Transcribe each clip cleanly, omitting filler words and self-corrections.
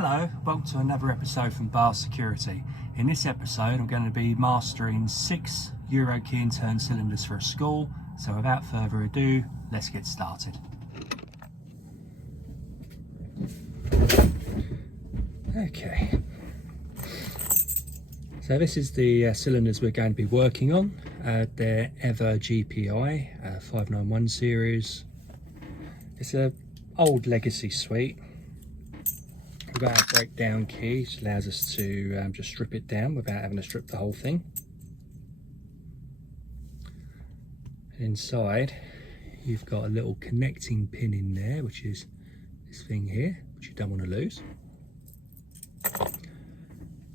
Hello, welcome to another episode from Bar Security. In this episode I'm going to be mastering 6 Euro key and turn cylinders for a school, so without further ado, let's get started. Okay, so this is the cylinders we're going to be working on. They're Ever GPI 591 series. It's an old legacy suite. We've got our breakdown key, which allows us to just strip it down without having to strip the whole thing. And inside, you've got a little connecting pin in there, which is this thing here, which you don't want to lose.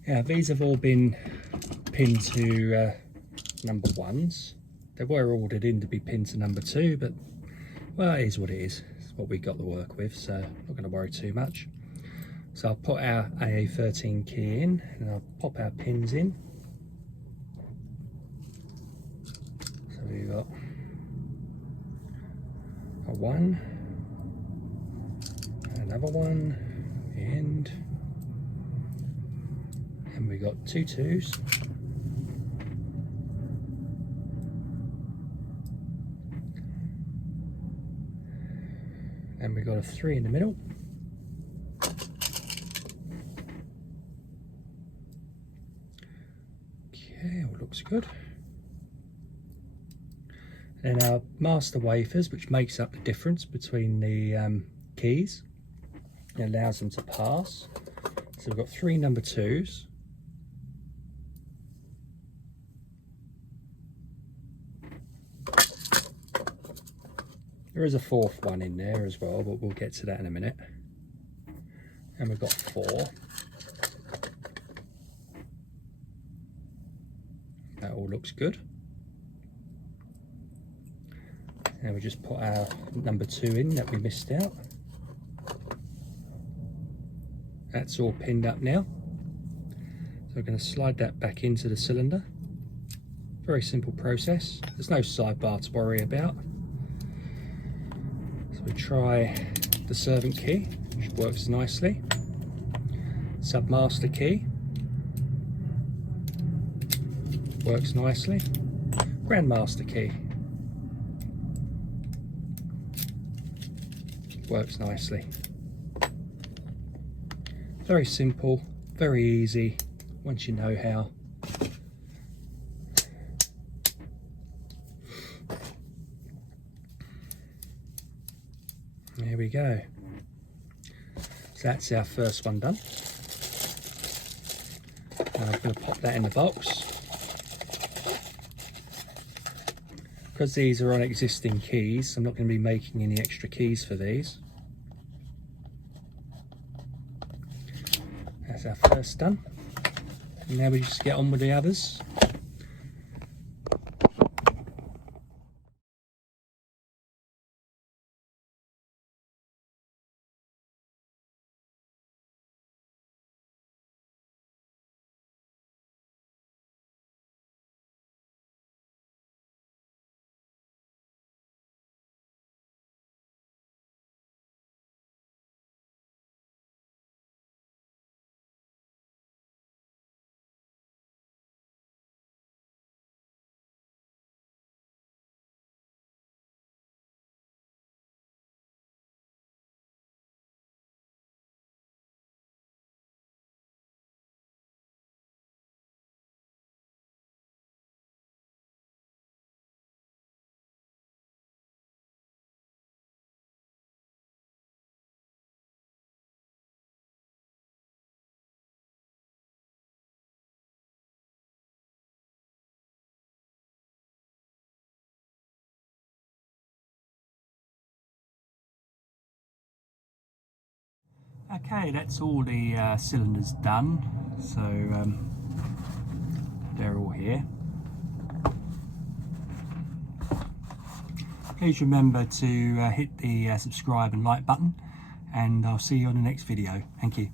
Yeah, these have all been pinned to number 1s. They were ordered in to be pinned to number 2, but well, it is what it is. It's what we got to work with, so I'm not going to worry too much. So I'll put our AA13 key in and I'll pop our pins in. So we've got a 1, another 1, the end, and we got 2 2s. And we got a 3 in the middle. Okay, all looks good. And our master wafers, which makes up the difference between the keys, it allows them to pass. So we've got 3 number 2s. There is a 4th one in there as well, but we'll get to that in a minute. And we've got 4. That all looks good. Now we just put our number 2 in that we missed out. That's all pinned up now. So we're going to slide that back into the cylinder. Very simple process. There's no sidebar to worry about. So we try the servant key, which works nicely. Submaster key. Works nicely. Grandmaster key. Works nicely. Very simple, very easy once you know how. There we go. So that's our first one done. Now I'm going to pop that in the box. Because these are on existing keys, I'm not going to be making any extra keys for these. That's our first done. And now we just get on with the others. Okay, that's all the cylinders done, so they're all here. Please remember to hit the subscribe and like button, and I'll see you on the next video. Thank you.